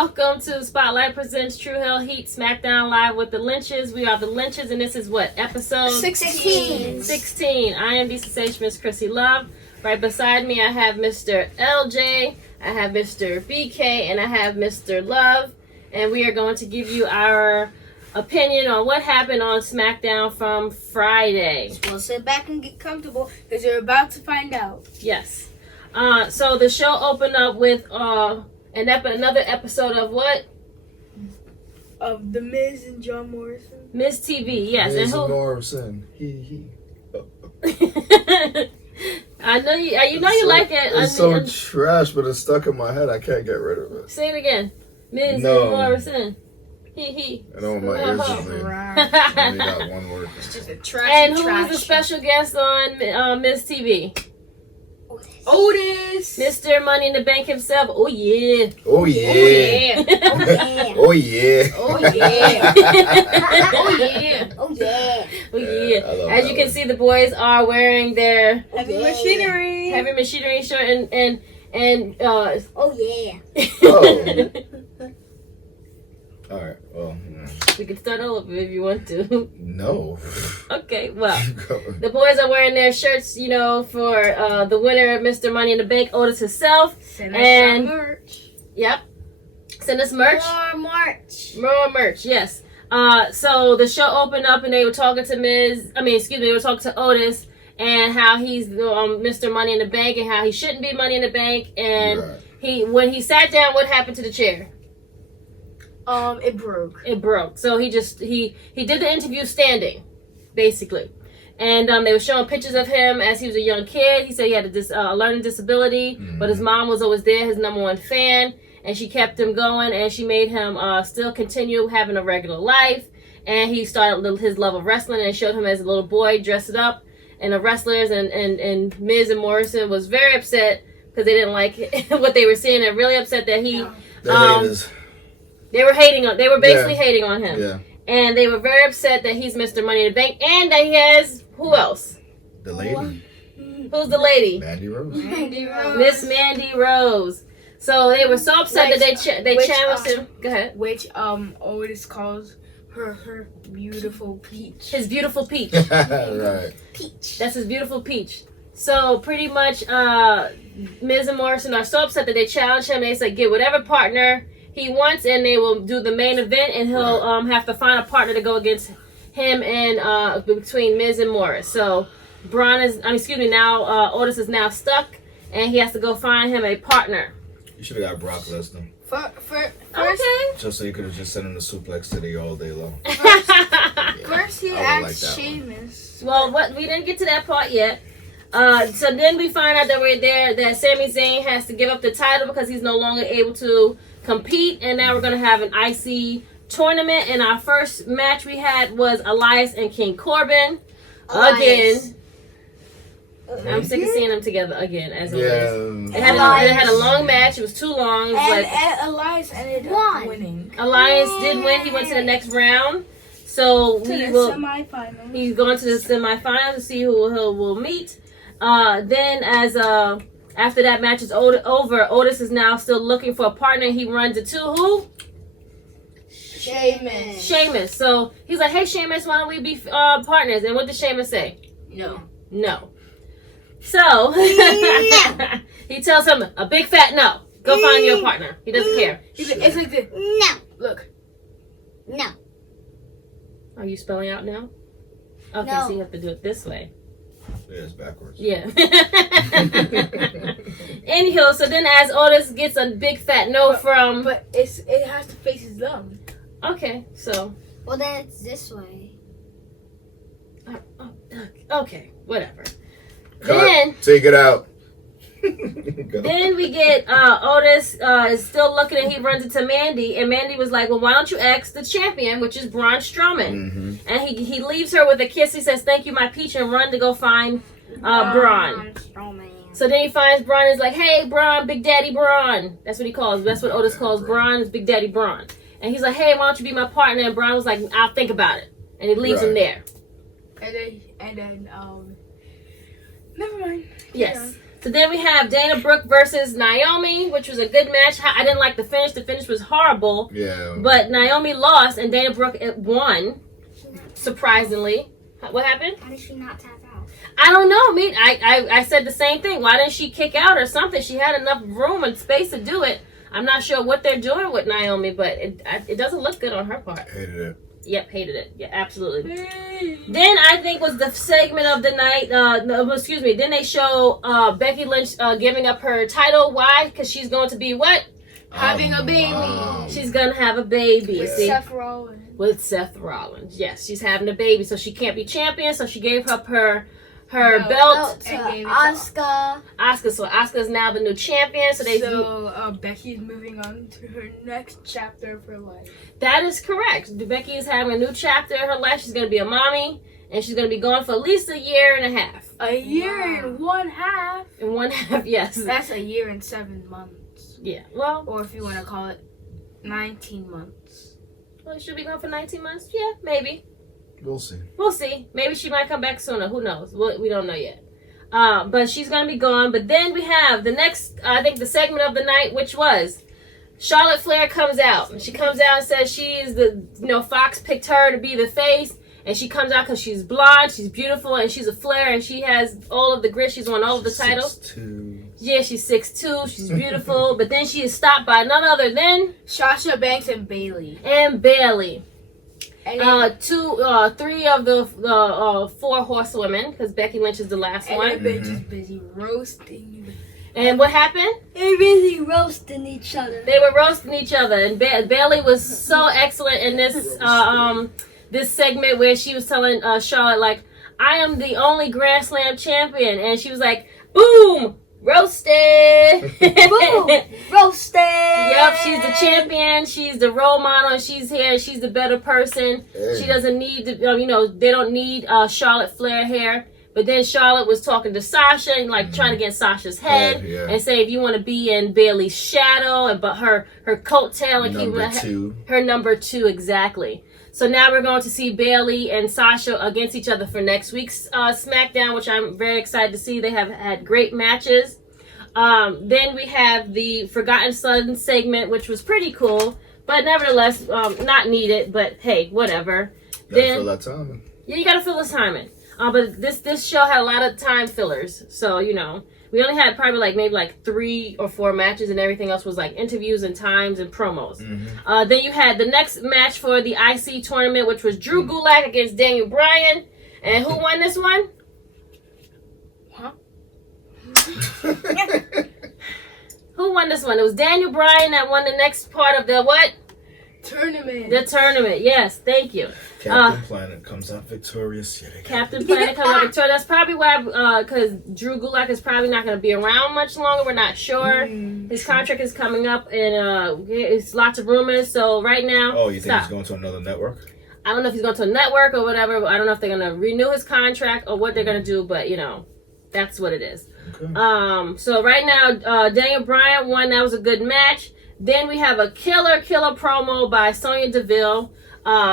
welcome to Spotlight Presents True Hell Heat Smackdown Live with the Lynchs. We are the Lynchs, and this is what, episode 16. 16. I am the sensationalist Chrissy Love. Right beside me, I have Mr. LJ, I have Mr. BK, and I have Mr. Love. And we are going to give you our opinion on what happened on SmackDown from Friday. Well, sit back and get comfortable because you're about to find out. Yes. So the show opened up with another episode of what? Of the Miz and John Morrison. Miz TV, yes. Miz and who? Morrison. He. I know you. You know you like it. It's so trash, but it's stuck in my head. I can't get rid of it. Say it again. Miz Morrison. He. I know my ears is bleeding. Right. I only got one word. It's just a trash. And who was the special guest on Miz TV? Otis. Mr. Money in the Bank himself. Oh yeah. Oh yeah. Oh yeah. Oh yeah. Oh yeah. Oh yeah. Oh yeah. Oh yeah. As you that can one. see, the boys are wearing their Heavy machinery. heavy machinery shirt and Oh yeah. Oh. All right. Well, we can start all over if you want to. no. Okay, well, the boys are wearing their shirts, you know, for the winner of Mr. Money in the Bank, Otis himself. Send us And- some merch. Yep. Send us merch. More More merch, yes. So the show opened up and they were talking to they were talking to Otis and how he's Mr. Money in the Bank and how he shouldn't be Money in the Bank. And Right. when he sat down, what happened to the chair? It broke. It broke. So he did the interview standing, basically. And they were showing pictures of him as he was a young kid. He said he had a learning disability, but his mom was always there, his number one fan, and she kept him going, and she made him still continue having a regular life. And he started his love of wrestling, and they showed him as a little boy dressed up in the wrestlers, and Miz and Morrison was very upset because they didn't like what they were seeing, and really upset that he... The haters. They were basically hating on him. Yeah. And they were very upset that he's Mr. Money in the Bank and that he has, who else? The lady. Who's the lady? Mandy Rose. Miss Mandy Rose. So they were so upset that they challenged him. Go ahead. Which Otis calls her beautiful peach. His beautiful peach. Right. Peach. That's his beautiful peach. So pretty much Miz and Morrison are so upset that they challenged him. They said get whatever partner he wants and they will do the main event and he'll have to find a partner to go against him and between Miz and Morris. So Otis is now stuck and he has to go find him a partner. You should have got Brock Lesnar. Okay. Just so you could have just sent him the suplex city all day long. First he I would asked like that Sheamus. Well, we didn't get to that part yet. So then we find out that Sami Zayn has to give up the title because he's no longer able to compete, and now we're going to have an Icy Tournament. And our first match we had was Elias and King Corbin. Again. I'm sick of seeing them together again as always. It had a long match. It was too long. It was And Elias ended up winning. Elias did win. He went to the next round. So Semifinals. he's going to the semifinals to see who will meet. Then after that match is over, Otis is now still looking for a partner. He runs into who? Sheamus. So he's like, hey, Sheamus, why don't we be partners? And what did Sheamus say? No. So he tells him a big fat no. Go find your partner. He doesn't care. It's like this. No. Look. No. Are you spelling out now? Okay, No. so you have to do it this way. Yeah, it's backwards. Yeah. Anywho, so then as Otis gets a big fat no from... But it has to face his thumb. Okay, so... Well, then it's this way. Okay, whatever. Cut. Then... Take it out. Then we get Otis is still looking and he runs into Mandy. And Mandy was like, well, why don't you ask the champion, which is Braun Strowman. Mm-hmm. And he leaves her with a kiss. He says, thank you, my peach, and run to go find Braun. So then he finds Braun and is like, hey, Braun, Big Daddy Braun. That's what he calls. That's what Otis calls Braun, is Big Daddy Braun. And he's like, hey, why don't you be my partner? And Braun was like, I'll think about it. And he leaves him there. And then never mind. Yes. So then we have Dana Brooke versus Naomi, which was a good match. I didn't like the finish. The finish was horrible. Yeah. But Naomi lost and Dana Brooke won, surprisingly. What happened? How did she not tap out? I don't know. I mean, I said the same thing. Why didn't she kick out or something? She had enough room and space to do it. I'm not sure what they're doing with Naomi, but it doesn't look good on her part. Hated it. Yep, hated it. Yeah, absolutely. Then I think was the segment of the night. No, excuse me. Then they show Becky Lynch giving up her title. Why? Because she's going to be what? Having a baby. She's gonna have a baby. With See? Seth Rollins. With Seth Rollins. Yes, she's having a baby, so she can't be champion. So she gave up her belt. To And gave it to Asuka. Asuka. So Asuka's now the new champion. So Becky's moving on to her next chapter of her life. That is correct. Becky is having a new chapter in her life. She's gonna be a mommy, and she's gonna be gone for at least a year and a half. A year and one half. In one half, yes. That's a year and 7 months. Yeah. Well, Or if you want to call it 19 months. she'll be gone for 19 months. Yeah, maybe. We'll see. We'll see. Maybe she might come back sooner. Who knows? We don't know yet. But she's gonna be gone. But then we have the next, I think, the segment of the night, which was Charlotte Flair comes out. She comes out and says she is Fox picked her to be the face. And she comes out because she's blonde, she's beautiful, and she's a Flair, and she has all of the grit. She's won all of the titles. 6'2". Yeah, she's 6'2". She's beautiful. But then she is stopped by none other than Sasha Banks and Bailey. Bailey. And Three of the 4 horsewomen, because Becky Lynch is the last one. they're just busy roasting. And what happened? They're really roasting each other. They were roasting each other, and Bailey was so excellent in this segment where she was telling Charlotte, like, I am the only Grand Slam champion, and she was like, boom, roasted. Boom, roasted. Yep, she's the champion. She's the role model. And she's here. She's the better person. Hey. She doesn't need to, they don't need Charlotte Flair here. But then Charlotte was talking to Sasha and trying to get Sasha's head and say, if you want to be in Bailey's shadow, and but her coattail and keep her number 2 exactly. So now we're going to see Bailey and Sasha against each other for next week's SmackDown, which I'm very excited to see. They have had great matches. Then we have the Forgotten Son segment, which was pretty cool, but nevertheless, not needed. But hey, whatever. Gotta fill that time in. Yeah, you gotta fill this time in. But this show had a lot of time fillers, so we only had probably maybe 3 or 4 matches, and everything else was interviews and times and promos. Mm-hmm. Then you had the next match for the Icy Tournament, which was Drew Gulak against Daniel Bryan. And who won this one? Huh? Who won this one? It was Daniel Bryan that won the next part of the what? Tournament. The tournament. Yes, thank you. Captain Planet comes out victorious yet again. Captain Planet comes out victorious. That's probably why, because Drew Gulak is probably not going to be around much longer. We're not sure. His contract is coming up, and it's lots of rumors. So right now, Oh, you think he's going to another network? I don't know if he's going to a network or whatever. I don't know if they're going to renew his contract or what they're going to do, but that's what it is. Okay. So right now, Daniel Bryan won. That was a good match. Then we have a killer promo by Sonya Deville.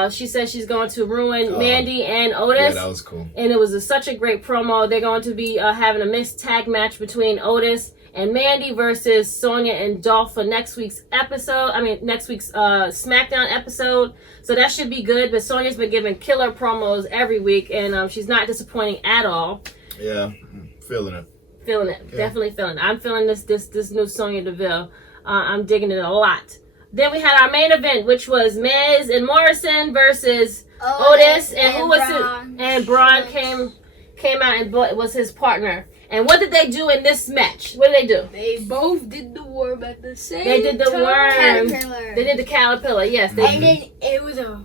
She says she's going to ruin Mandy and Otis. Yeah, that was cool. And it was such a great promo. They're going to be having a mixed tag match between Otis and Mandy versus Sonya and Dolph for next week's SmackDown episode. So that should be good. But Sonya's been giving killer promos every week, and she's not disappointing at all. Yeah, feeling it. Feeling it. Yeah. Definitely feeling it. I'm feeling this new Sonya Deville. I'm digging it a lot. Then we had our main event, which was Miz and Morrison versus Otis, and who was it? And Braun came out and was his partner. And what did they do in this match? What did they do? They both did the worm at the same time. They did the worm. Caterpillar. They did the caterpillar. Yes, they And then it was a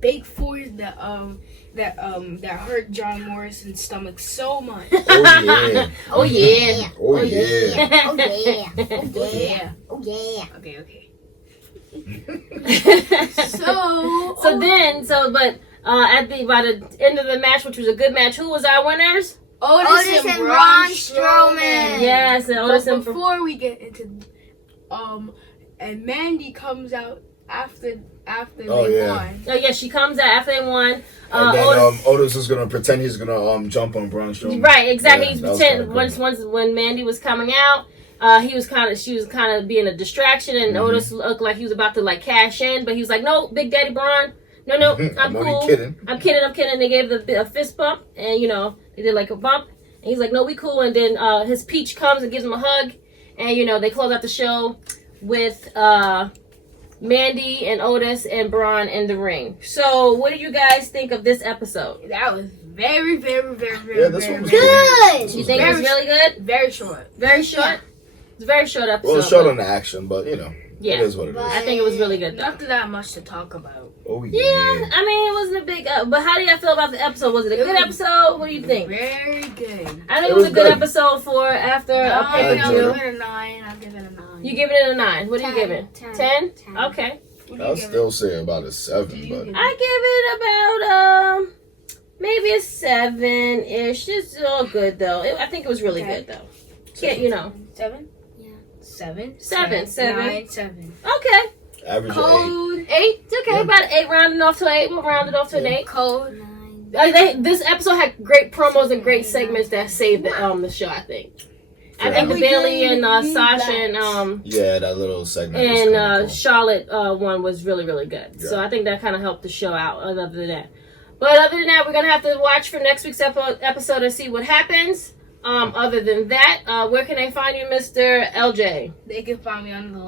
big force that hurt John Morrison's stomach so much. Oh yeah. Oh yeah. Oh yeah. Oh yeah. Oh Yeah. Oh yeah. Okay. By the end of the match, which was a good match, who was our winners? Otis and Braun Strowman. Yes, and Otis and before we get into and Mandy comes out after after Oh, they yeah. won. Oh yeah, she comes out after they won. And then Otis, Otis is gonna pretend he's gonna jump on Braun Strowman. right, exactly. Yeah, He's that was pretending kinda cool. once when Mandy was coming out, she was kind of being a distraction, and Otis looked like he was about to like cash in, but he was like, "No, Big Daddy Braun, no, I'm only cool. kidding. I'm kidding." They gave a fist bump, and they did like a bump, and he's like, "No, we cool." And then his Peach comes and gives him a hug, and they close out the show with Mandy and Otis and Braun in the ring. So, what do you guys think of this episode? That was very, very, very, very, Yeah, this very, one was very, Good. You think it was really good? very short. Very short. It's a very short episode. Well, it's short on the action, but Yeah. it is what it is. I think it was really good though. Nothing that much to talk about. Oh Yeah, yeah. I mean, it wasn't a big. But how do y'all feel about the episode? Was it a good episode? What do you think? Very good. I think It it was a was good good. episode for after a I'll pay per give view. it a 9. I'll give it a 9. You giving it a 9? What are you 10, giving? 10, 10? 10. Okay. What do I'll you give still say about a 7, it? but I give it about maybe a 7-ish. It's all good though. I think it was really Okay. good though. Yeah, 7? Yeah. 7? 7. 9, 7. Okay. average of Code. 8. It's okay. Yeah. About an 8, rounding off to an 8. We'll round it off to an 8. Code. 9. This episode had great promos and great segments that saved the show. I think. I think the Bailey and Sasha and 8. Yeah, that little segment. was and kinda cool. Charlotte one was really, really good. So Yeah. I think that kind of helped the show out. Other than that, but other than that, we're gonna have to watch for next week's episode and see what happens. Other than that, where can they find you, Mr. LJ? They can find me on the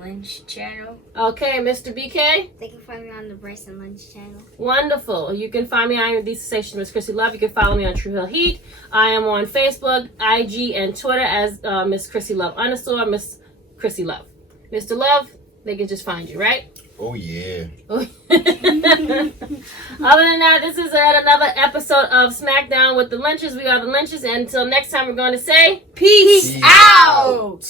Lynch channel. Okay, Mr. BK. They can find me on the Bryce and Lynch channel. Wonderful. You can find me on your Sensation, Miss Chrissy Love. You can follow me on True Hill Heat. I am on Facebook, IG, and Twitter as Miss Chrissy Love _ Miss Chrissy Love. Mr. Love, they can just find you, right? Oh yeah. Other than that, this is another episode of SmackDown with the Lynchs. We are the Lynchs, and until next time, we're going to say Peace out!